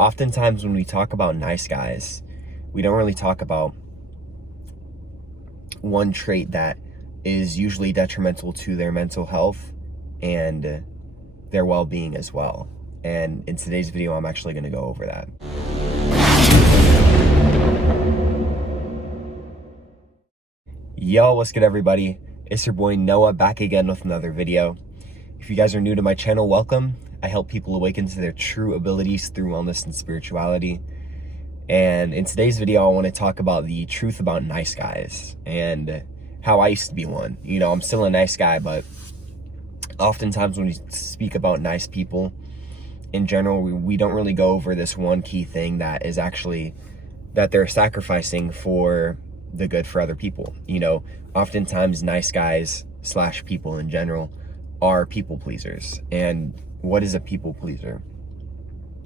Oftentimes when we talk about nice guys, we don't really talk about one trait that is usually detrimental to their mental health and their well-being as well. And in today's video, I'm actually going to go over that. Yo, what's good everybody? It's your boy Noah back again with another video. If you guys are new to my channel, welcome. I help people awaken to their true abilities through wellness and spirituality. And in today's video, I want to talk about the truth about nice guys and how I used to be one. You know, I'm still a nice guy, but oftentimes when we speak about nice people in general, we don't really go over this one key thing that is actually that they're sacrificing for the good for other people. You know, oftentimes nice guys / people in general are people pleasers. And what is a people pleaser?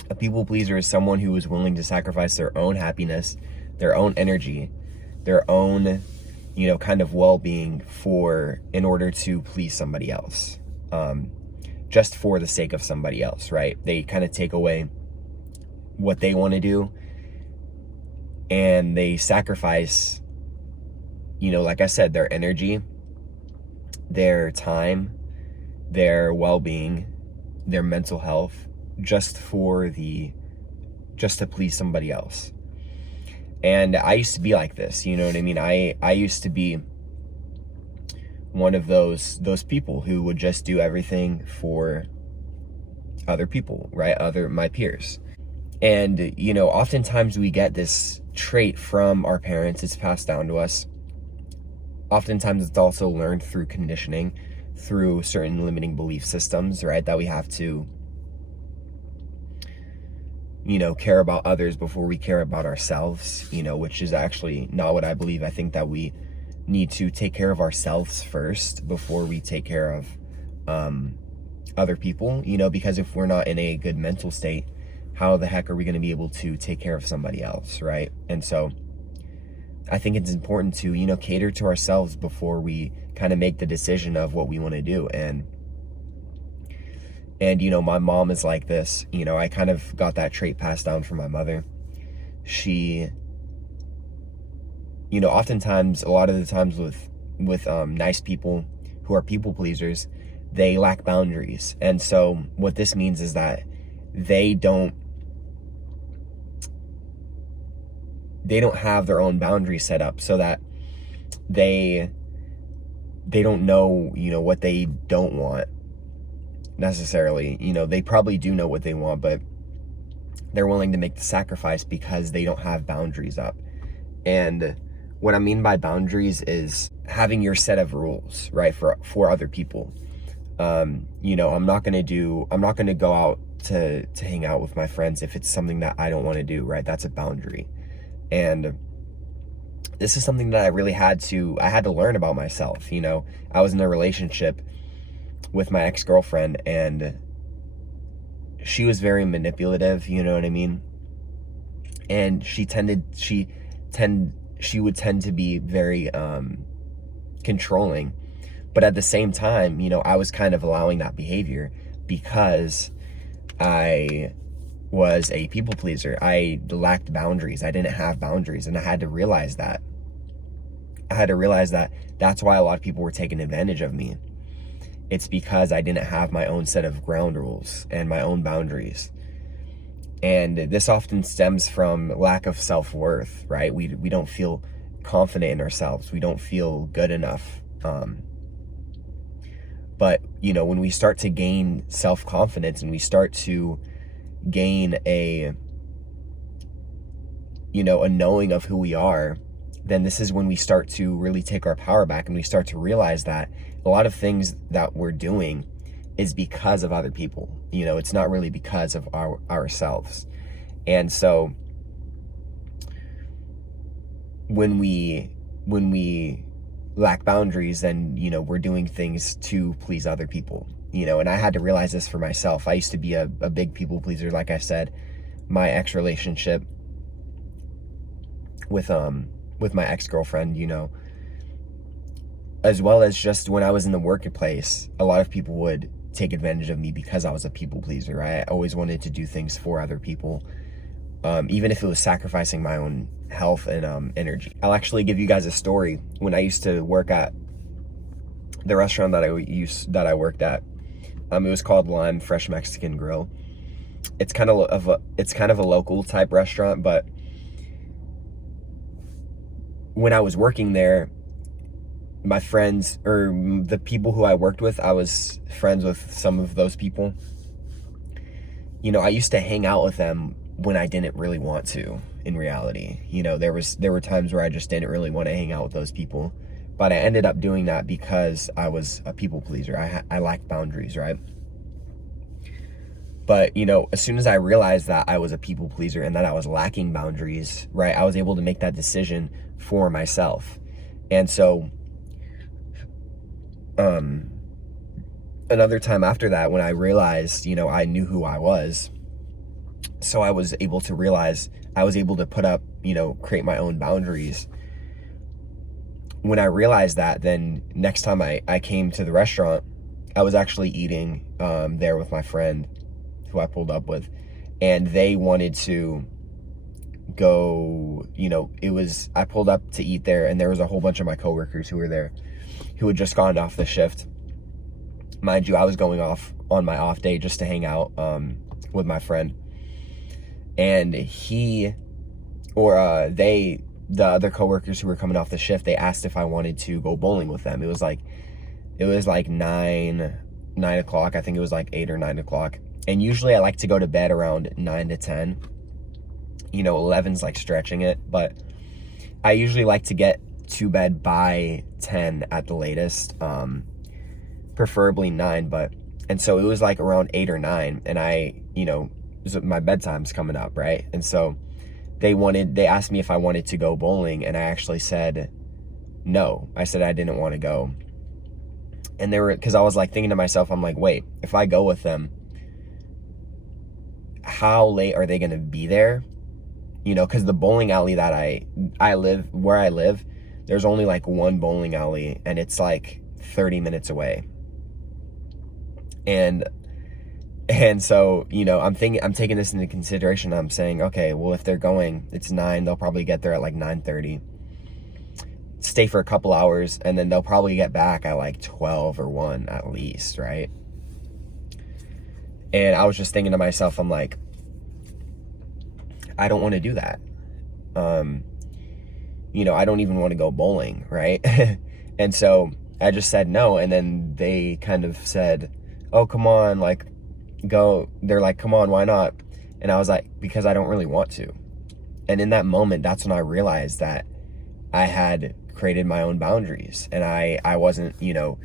A people pleaser is someone who is willing to sacrifice their own happiness, their own energy, their own, you know, kind of well-being in order to please somebody else, just for the sake of somebody else, right? They kind of take away what they want to do and they sacrifice, you know, like I said, their energy, their time, their well-being, their mental health, just to please somebody else. And I used to be like this, you know what I mean? I used to be one of those people who would just do everything for other people, right? My peers. And, you know, oftentimes we get this trait from our parents. It's passed down to us. Oftentimes it's also learned through conditioning, through certain limiting belief systems, right? That we have to, you know, care about others before we care about ourselves, you know, which is actually not what I believe. I think that we need to take care of ourselves first before we take care of other people, you know, because if we're not in a good mental state, how the heck are we going to be able to take care of somebody else, right? And so I think it's important to, you know, cater to ourselves before we kind of make the decision of what we want to do. And, you know, my mom is like this. You know, I kind of got that trait passed down from my mother. She, you know, oftentimes, a lot of the times with nice people who are people pleasers, they lack boundaries. And so what this means is that they don't have their own boundaries set up, so that they don't know, you know, what they don't want necessarily. You know, they probably do know what they want, but they're willing to make the sacrifice because they don't have boundaries up. And what I mean by boundaries is having your set of rules, right, for other people. You know, I'm not going to go out to hang out with my friends if it's something that I don't want to do, right? That's a boundary. And this is something that I really had to learn about myself. You know, I was in a relationship with my ex-girlfriend and she was very manipulative, you know what I mean? And she would tend to be very controlling. But at the same time, you know, I was kind of allowing that behavior because I was a people pleaser. I lacked boundaries. I didn't have boundaries, and I had to realize that. That's why a lot of people were taking advantage of me. It's because I didn't have my own set of ground rules and my own boundaries. And this often stems from lack of self-worth, right? We don't feel confident in ourselves. We don't feel good enough. But, you know, when we start to gain self-confidence and we start to gain a knowing of who we are, then this is when we start to really take our power back, and we start to realize that a lot of things that we're doing is because of other people. You know, it's not really because of ourselves. And so when we lack boundaries, then, you know, we're doing things to please other people, you know. And I had to realize this for myself. I used to be a big people pleaser. Like I said, my ex relationship with my ex-girlfriend, you know, as well as just when I was in the workplace, a lot of people would take advantage of me because I was a people pleaser. I always wanted to do things for other people. even if it was sacrificing my own health and energy. I'll actually give you guys a story. When I used to work at the restaurant that I worked at, it was called Lime Fresh Mexican Grill. It's kind of a local type restaurant, but when I was working there, my friends, or the people who I worked with, I was friends with some of those people. You know, I used to hang out with them when I didn't really want to, in reality. You know, there were times where I just didn't really want to hang out with those people, but I ended up doing that because I was a people pleaser. I lacked boundaries, right? But, you know, as soon as I realized that I was a people pleaser and that I was lacking boundaries, right, I was able to make that decision for myself. And so, another time after that, when I realized, you know, I knew who I was, so I was able to realize, I was able to put up, you know, create my own boundaries. When I realized that, then next time I came to the restaurant, I was actually eating there with my friend who I pulled up with, and they wanted to go, you know, I pulled up to eat there, and there was a whole bunch of my coworkers who were there who had just gone off the shift. Mind you, I was going off on my off day just to hang out with my friend, and the other coworkers who were coming off the shift, they asked if I wanted to go bowling with them. It was like 9 o'clock. I think it was like 8 or 9 o'clock. And usually I like to go to bed around 9 to 10. You know, 11's like stretching it, but I usually like to get to bed by 10 at the latest, preferably 9, and so it was like around 8 or 9, and you know, my bedtime's coming up, right? And so they asked me if I wanted to go bowling, and I actually said no. I said I didn't want to go. And because I was like thinking to myself, I'm like, wait, if I go with them, how late are they going to be there? You know, because the bowling alley that where I live, there's only like one bowling alley, and it's like 30 minutes away. And so, you know, I'm taking this into consideration. I'm saying, okay, well, if they're going, it's 9, they'll probably get there at like 9:30, stay for a couple hours, and then they'll probably get back at like 12 or 1 at least, right? And I was just thinking to myself, I'm like, I don't want to do that. You know, I don't even want to go bowling, right? And so I just said no, and then they kind of said, oh, come on, like, go. They're like, come on, why not? And I was like, because I don't really want to. And in that moment, that's when I realized that I had created my own boundaries, and I wasn't, you know,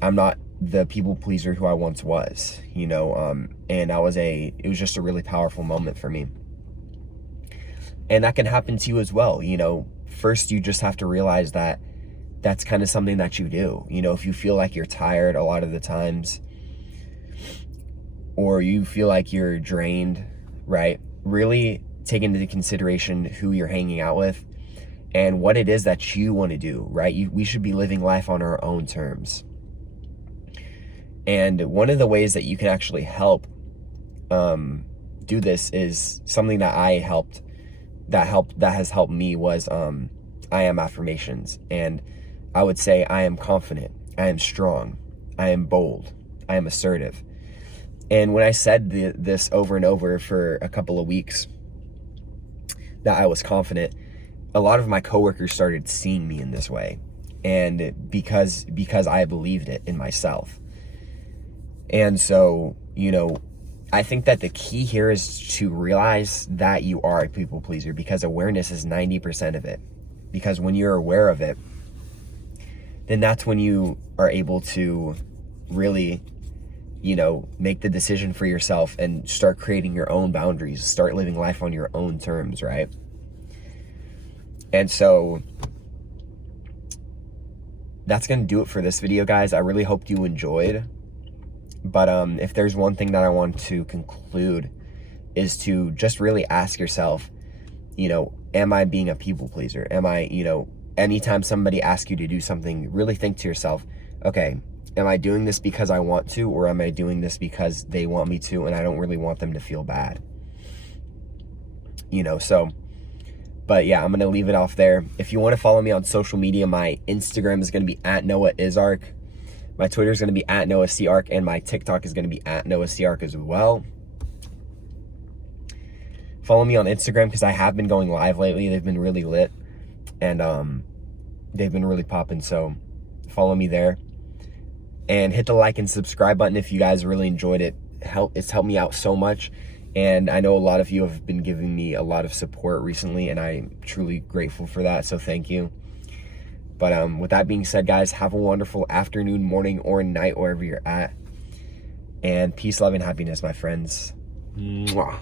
I'm not the people pleaser who I once was, you know, and it was just a really powerful moment for me. And that can happen to you as well. You know, first you just have to realize that that's kind of something that you do. You know, if you feel like you're tired a lot of the times, or you feel like you're drained, right? Really take into consideration who you're hanging out with and what it is that you want to do, right? We should be living life on our own terms. And one of the ways that you can actually help do this is something that has helped me was I am affirmations. And I would say I am confident, I am strong, I am bold, I am assertive. And when I said this over and over for a couple of weeks, that I was confident, a lot of my coworkers started seeing me in this way. And because I believed it in myself. And so, you know, I think that the key here is to realize that you are a people pleaser, because awareness is 90% of it. Because when you're aware of it, then that's when you are able to really, you know, make the decision for yourself and start creating your own boundaries, start living life on your own terms, right? And so that's going to do it for this video, guys. I really hope you enjoyed. But if there's one thing that I want to conclude is to just really ask yourself, you know, am I being a people pleaser? Am I, you know, anytime somebody asks you to do something, really think to yourself, okay, am I doing this because I want to, or am I doing this because they want me to and I don't really want them to feel bad? you know, so, but yeah, I'm going to leave it off there. If you want to follow me on social media, my Instagram is going to be @NoahIsArk. My Twitter is going to be @NoahCark, and my TikTok is going to be @NoahCark as well. Follow me on Instagram because I have been going live lately. They've been really lit, and they've been really popping, so follow me there. And hit the like and subscribe button if you guys really enjoyed it. It's helped me out so much, and I know a lot of you have been giving me a lot of support recently, and I'm truly grateful for that, so thank you. But with that being said, guys, have a wonderful afternoon, morning, or night, wherever you're at. And peace, love, and happiness, my friends. Mwah.